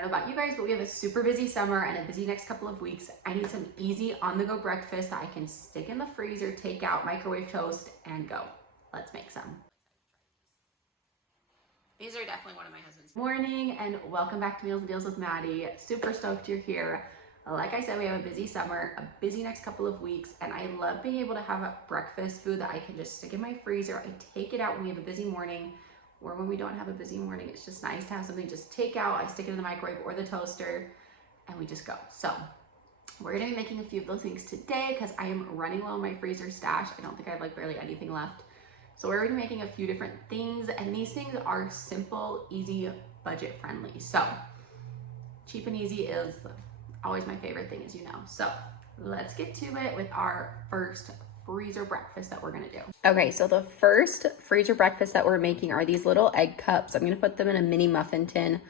I don't know about you guys, but we have a super busy summer and a busy next couple of weeks. I need some easy on-the-go breakfast that I can stick in the freezer, take out, microwave toast, and go. Let's make some. These are definitely one of my husband's. Morning and welcome back to Meals and Deals with Maddie. Super stoked you're here. Like I said, we have a busy summer, a busy next couple of weeks, and I love being able to have a breakfast food that I can just stick in my freezer. I take it out when we have a busy morning, or when we don't have a busy morning. It's just nice to have something just take out. I stick it in the microwave or the toaster and we just go. So we're gonna be making a few of those things today because I am running low on my freezer stash. I don't think I have like barely anything left. So we're gonna be making a few different things, and these things are simple, easy, budget friendly. So cheap and easy is always my favorite thing, as you know. So let's get to it with our first freezer breakfast that we're gonna do. Okay, so the first freezer breakfast that we're making are these little egg cups. I'm gonna put them in a mini muffin tin,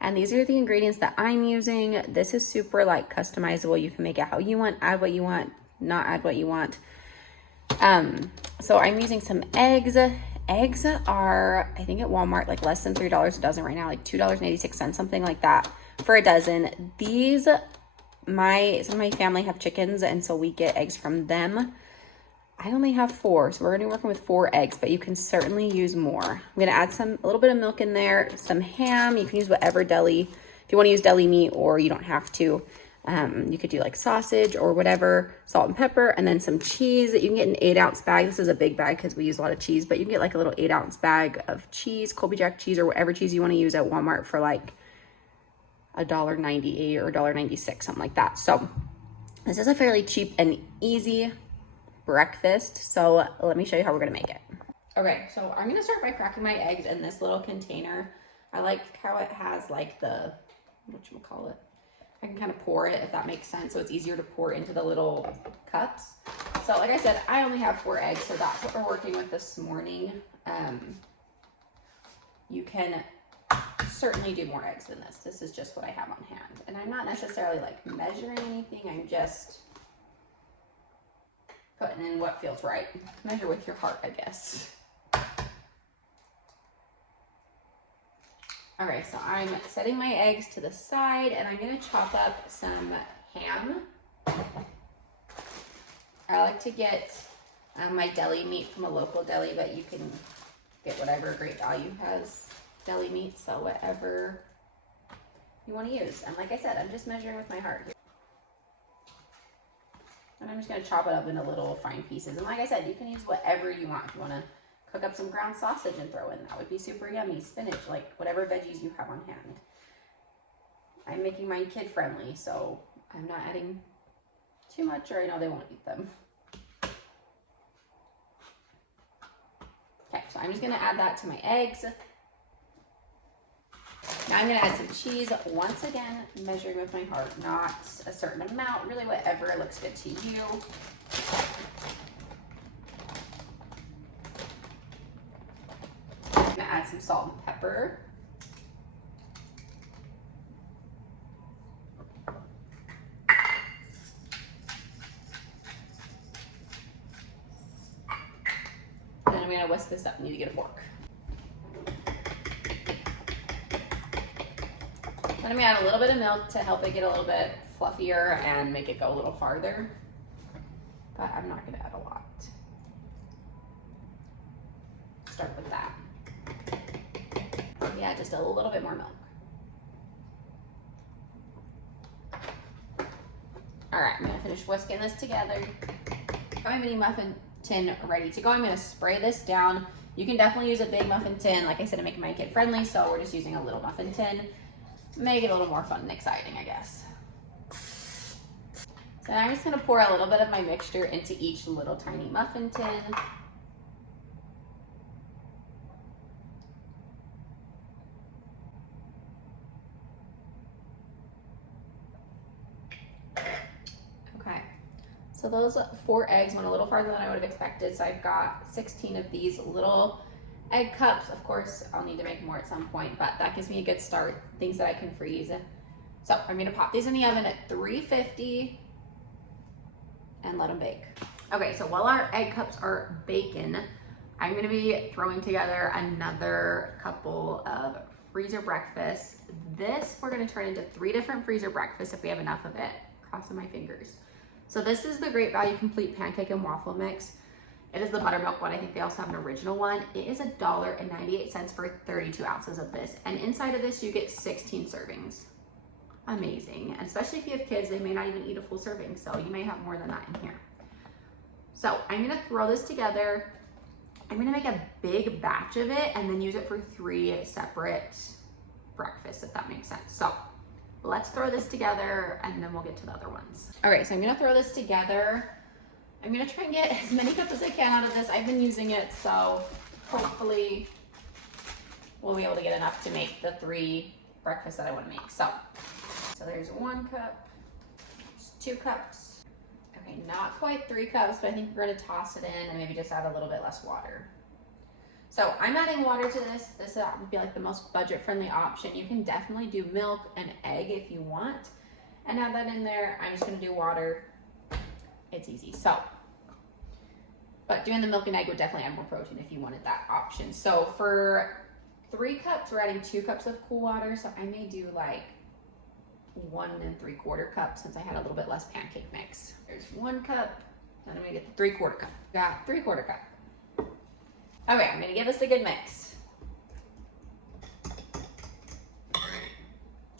and these are the ingredients that I'm using. This is super like customizable. You can make it how you want, add what you want, not add what you want. So I'm using some eggs. Eggs are, I think at Walmart, like less than $3 a dozen right now, like $2.86, something like that for a dozen. These, some of my family have chickens, and so we get eggs from them. I only have 4, so we're gonna be working with 4 eggs, but you can certainly use more. I'm gonna add a little bit of milk in there, some ham. You can use whatever deli, if you wanna use deli meat, or you don't have to. You could do like sausage or whatever, salt and pepper, and then some cheese. You can get an 8-ounce bag. This is a big bag because we use a lot of cheese, but you can get like a little 8-ounce bag of cheese, Colby Jack cheese, or whatever cheese you wanna use at Walmart for like $1.98 or $1.96, something like that. So this is a fairly cheap and easy breakfast, so let me show you how we're gonna make it. Okay, so I'm gonna start by cracking my eggs in this little container. I like how it has like the, whatchamacallit, I can kind of pour it, if that makes sense, so it's easier to pour into the little cups. So like I said, I only have 4 eggs, so that's what we're working with this morning. You can certainly do more eggs than this. This is just what I have on hand, and I'm not necessarily like measuring anything. I'm just putting in what feels right. Measure with your heart, I guess. All right, so I'm setting my eggs to the side, and I'm gonna chop up some ham. I like to get my deli meat from a local deli, but you can get whatever Great Value has deli meat, so whatever you wanna use. And like I said, I'm just measuring with my heart. And I'm just gonna chop it up into little fine pieces. And like I said, you can use whatever you want. If you wanna cook up some ground sausage and throw in, that would be super yummy. Spinach, like whatever veggies you have on hand. I'm making mine kid friendly, so I'm not adding too much, or I know they won't eat them. Okay, so I'm just gonna add that to my eggs. Now I'm gonna add some cheese. Once again, measuring with my heart, not a certain amount, really whatever looks good to you. I'm gonna add some salt and pepper. And then I'm gonna whisk this up. I need to get a fork. Then I'm gonna add a little bit of milk to help it get a little bit fluffier and make it go a little farther. But I'm not gonna add a lot. Start with that. Yeah, just a little bit more milk. All right, I'm gonna finish whisking this together. Got my mini muffin tin ready to go. I'm gonna spray this down. You can definitely use a big muffin tin. Like I said, I'm making mine kid friendly, so we're just using a little muffin tin. Make it a little more fun and exciting, I guess. So I'm just gonna pour a little bit of my mixture into each little tiny muffin tin. Okay, so those 4 eggs went a little farther than I would have expected. So I've got 16 of these little egg cups. Of course, I'll need to make more at some point, but that gives me a good start, things that I can freeze. So I'm gonna pop these in the oven at 350 and let them bake. Okay, so while our egg cups are baking, I'm gonna be throwing together another couple of freezer breakfast. This we're gonna turn into 3 different freezer breakfasts if we have enough of it. Crossing my fingers. So this is the Great Value Complete Pancake and Waffle Mix. It is the buttermilk one. I think they also have an original one. It is $1.98 for 32 ounces of this. And inside of this, you get 16 servings. Amazing. And especially if you have kids, they may not even eat a full serving. So you may have more than that in here. So I'm gonna throw this together. I'm gonna make a big batch of it and then use it for 3 separate breakfasts, if that makes sense. So let's throw this together and then we'll get to the other ones. All right, so I'm gonna throw this together. I'm gonna try and get as many cups as I can out of this. I've been using it, so hopefully we'll be able to get enough to make the 3 breakfasts that I wanna make. So there's 1 cup, there's 2 cups. Okay, not quite 3 cups, but I think we're gonna toss it in and maybe just add a little bit less water. So I'm adding water to this. This would be like the most budget-friendly option. You can definitely do milk and egg if you want and add that in there. I'm just gonna do water. It's easy. So, but doing the milk and egg would definitely add more protein if you wanted that option. So for 3 cups, we're adding 2 cups of cool water. So I may do like 1 3/4 cups since I had a little bit less pancake mix. There's 1 cup, then I'm gonna get the 3/4 cup. Got 3/4 cup. Okay, I'm gonna give this a good mix.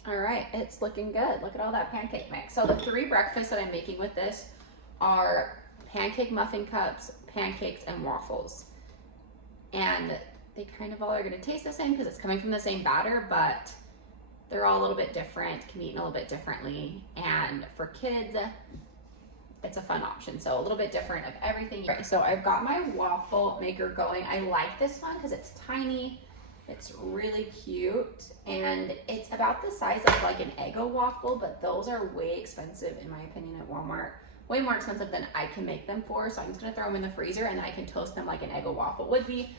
All right, it's looking good. Look at all that pancake mix. So the 3 breakfasts that I'm making with this are pancake muffin cups, pancakes, and waffles. And they kind of all are gonna taste the same because it's coming from the same batter, but they're all a little bit different, can be eaten a little bit differently. And for kids, it's a fun option. So a little bit different of everything. Right, so I've got my waffle maker going. I like this one because it's tiny, it's really cute, and it's about the size of like an Eggo waffle, but those are way expensive in my opinion at Walmart. Way more expensive than I can make them for. So I'm just gonna throw them in the freezer and then I can toast them like an Eggo waffle would be.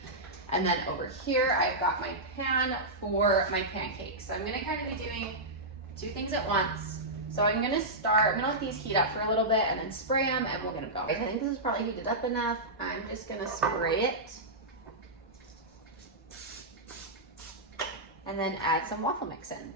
And then over here, I've got my pan for my pancakes. So I'm gonna kind of be doing 2 things at once. So I'm gonna let these heat up for a little bit and then spray them and we're gonna go. I think this is probably heated up enough. I'm just gonna spray it. And then add some waffle mix in.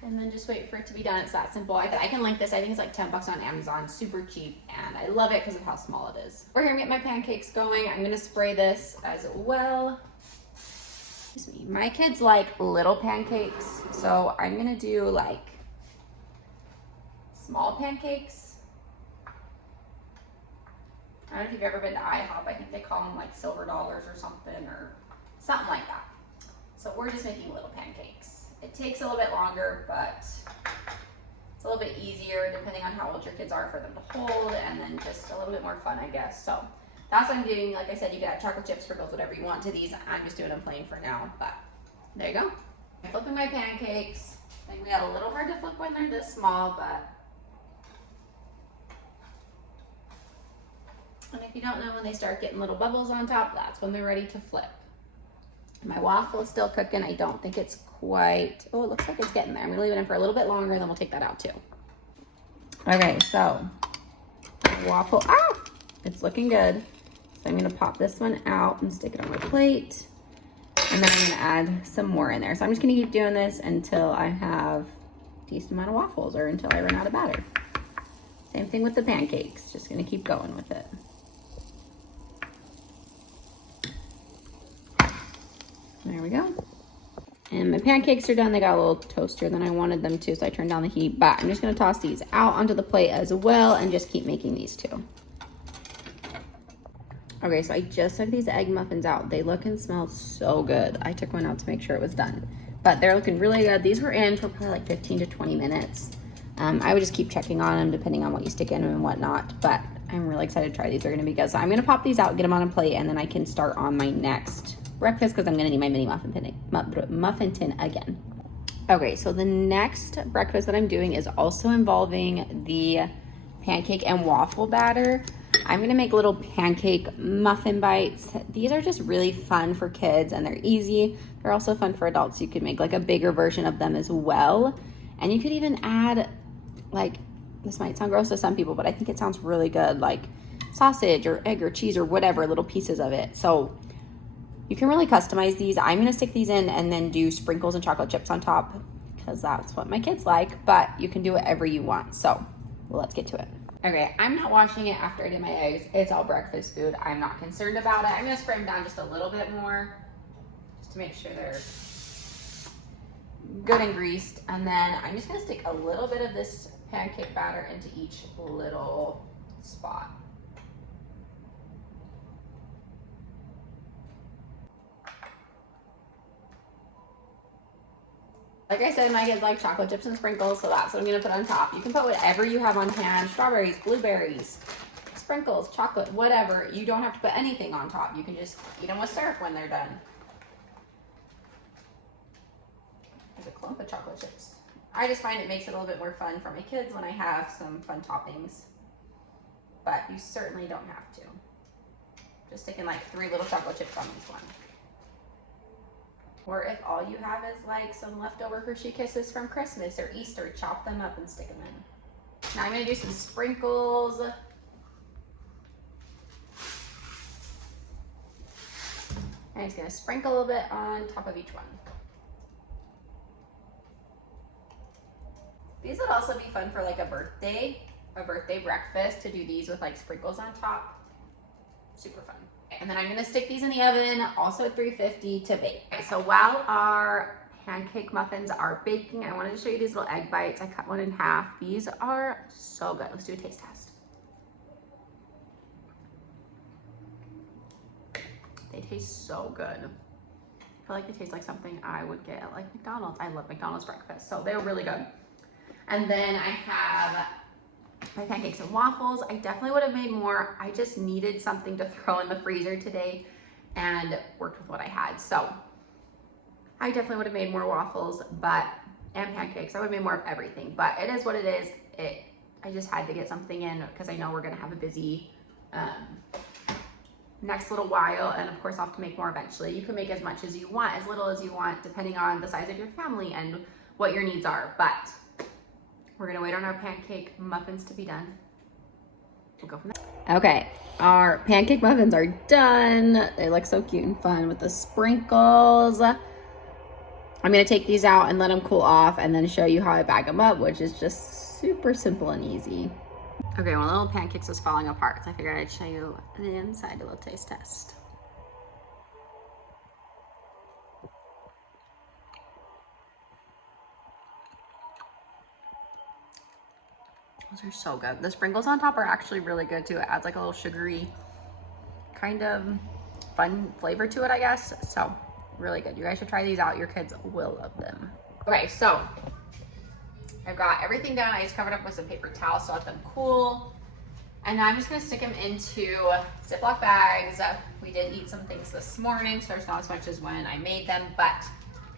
And then just wait for it to be done. It's that simple. I can link this. I think it's like 10 bucks on Amazon. Super cheap. And I love it because of how small it is. We're gonna get my pancakes going. I'm gonna spray this as well. Excuse me. My kids like little pancakes. So I'm gonna do like small pancakes. I don't know if you've ever been to IHOP. I think they call them like silver dollars or something like that. So we're just making little pancakes. It takes a little bit longer, but it's a little bit easier depending on how old your kids are for them to hold, and then just a little bit more fun, I guess. So that's what I'm doing. Like I said, you can add chocolate chips, sprinkles, whatever you want to these. I'm just doing them plain for now, but there you go. I'm flipping my pancakes. I think we got a little hard to flip when they're this small, but. And if you don't know, when they start getting little bubbles on top, that's when they're ready to flip. My waffle is still cooking. I don't think it's quite, oh, it looks like it's getting there. I'm gonna leave it in for a little bit longer, then we'll take that out too. Okay, so waffle, it's looking good. So I'm gonna pop this one out and stick it on my plate. And then I'm gonna add some more in there. So I'm just gonna keep doing this until I have a decent amount of waffles or until I run out of batter. Same thing with the pancakes, just gonna keep going with it. There we go. And my pancakes are done. They got a little toastier than I wanted them to, so I turned down the heat. But I'm just gonna toss these out onto the plate as well and just keep making these too. Okay, so I just took these egg muffins out. They look and smell so good. I took one out to make sure it was done. But they're looking really good. These were in for probably like 15 to 20 minutes. I would just keep checking on them depending on what you stick in them and whatnot. But I'm really excited to try these. They're gonna be good. So I'm gonna pop these out, get them on a plate, and then I can start on my next breakfast because I'm gonna need my mini muffin tin again. Okay, so the next breakfast that I'm doing is also involving the pancake and waffle batter. I'm gonna make little pancake muffin bites. These are just really fun for kids and they're easy. They're also fun for adults. You could make like a bigger version of them as well. And you could even add like this might sound gross to some people, but I think it sounds really good, like sausage or egg or cheese or whatever, little pieces of it. So you can really customize these. I'm gonna stick these in and then do sprinkles and chocolate chips on top because that's what my kids like, but you can do whatever you want. So let's get to it. Okay, I'm not washing it after I did my eggs. It's all breakfast food. I'm not concerned about it. I'm gonna spray them down just a little bit more just to make sure they're good and greased. And then I'm just gonna stick a little bit of this pancake batter into each little spot. Like I said, my kids like chocolate chips and sprinkles, so that's what I'm gonna put on top. You can put whatever you have on hand, strawberries, blueberries, sprinkles, chocolate, whatever. You don't have to put anything on top. You can just eat them with syrup when they're done. There's a clump of chocolate chips. I just find it makes it a little bit more fun for my kids when I have some fun toppings. But you certainly don't have to. Just sticking like 3 little chocolate chips on each one. Or if all you have is like some leftover Hershey Kisses from Christmas or Easter, chop them up and stick them in. Now I'm gonna do some sprinkles. I'm just gonna sprinkle a little bit on top of each one. These would also be fun for like a birthday breakfast, to do these with like sprinkles on top. Super fun. And then I'm gonna stick these in the oven, also at 350 to bake. Okay, so while our pancake muffins are baking, I wanted to show you these little egg bites. I cut one in half. These are so good. Let's do a taste test. They taste so good. I feel like they taste like something I would get at like McDonald's. I love McDonald's breakfast, so they're really good. And then I have my pancakes and waffles. I definitely would have made more. I just needed something to throw in the freezer today and worked with what I had. So I definitely would have made more waffles, and pancakes. I would have made more of everything, but it is what it is. I just had to get something in because I know we're gonna have a busy next little while, and of course I'll have to make more eventually. You can make as much as you want, as little as you want, depending on the size of your family and what your needs are, but we're gonna wait on our pancake muffins to be done. We'll go from there. Okay, our pancake muffins are done. They look so cute and fun with the sprinkles. I'm gonna take these out and let them cool off and then show you how I bag them up, which is just super simple and easy. Okay, one of the little pancakes was falling apart, so I figured I'd show you the inside, a little taste test. Those are so good. The sprinkles on top are actually really good too. It adds like a little sugary kind of fun flavor to it, I guess. So really good. You guys should try these out. Your kids will love them. Okay, so I've got everything done. I just covered up with some paper towels to let them cool. And now I'm just gonna stick them into Ziploc bags. We did eat some things this morning, so there's not as much as when I made them, but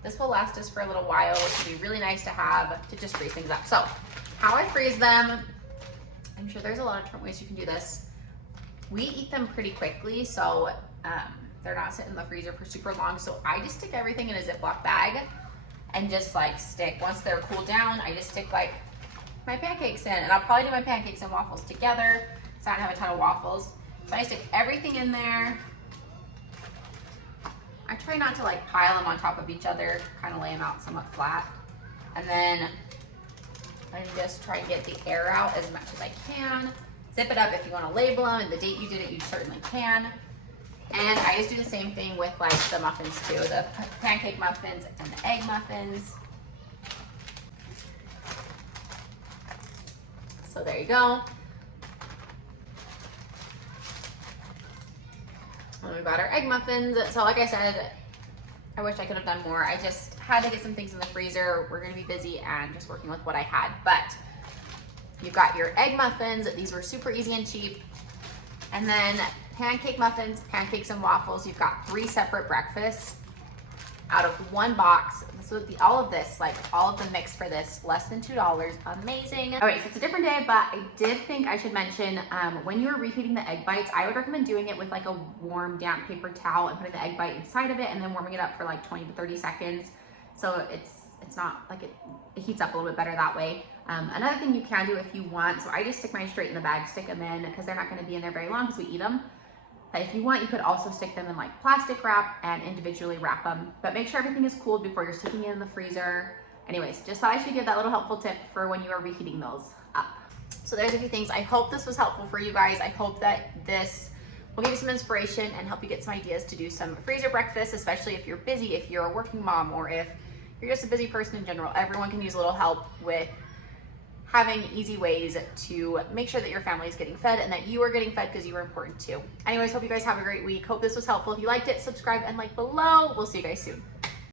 this will last us for a little while, which would be really nice to have to just freeze things up. So how I freeze them, I'm sure there's a lot of different ways you can do this. We eat them pretty quickly, so they're not sitting in the freezer for super long. So I just stick everything in a Ziploc bag and just like stick, once they're cooled down, I just stick like my pancakes in, and I'll probably do my pancakes and waffles together, so I don't have a ton of waffles. So I stick everything in there. I try not to like pile them on top of each other, kind of lay them out somewhat flat. And then I just try and get the air out as much as I can. Zip it up if you want to label them and the date you did it, you certainly can. And I just do the same thing with like the muffins too, the pancake muffins and the egg muffins. So there you go. And we've got our egg muffins. So like I said, I wish I could have done more. I just had to get some things in the freezer. We're gonna be busy and just working with what I had. But you've got your egg muffins. These were super easy and cheap. And then pancake muffins, pancakes and waffles. You've got 3 separate breakfasts out of 1 box. This would be all of this, like all of the mix for this, less than $2. Amazing. All right, so it's a different day, but I did think I should mention when you're reheating the egg bites, I would recommend doing it with like a warm, damp paper towel and putting the egg bite inside of it and then warming it up for like 20 to 30 seconds. So it's it's not like it heats up a little bit better that way. Another thing you can do if you want, so I just stick mine straight in the bag, stick them in because they're not going to be in there very long because we eat them. But if you want, you could also stick them in like plastic wrap and individually wrap them. But make sure everything is cooled before you're sticking it in the freezer. Anyways, just thought I should give that little helpful tip for when you are reheating those up. So there's a few things. I hope this was helpful for you guys. I hope that this will give you some inspiration and help you get some ideas to do some freezer breakfast, especially if you're busy, if you're a working mom, or if you're just a busy person in general. Everyone can use a little help with having easy ways to make sure that your family is getting fed and that you are getting fed because you are important too. Anyways, hope you guys have a great week. Hope this was helpful. If you liked it, subscribe and like below. We'll see you guys soon.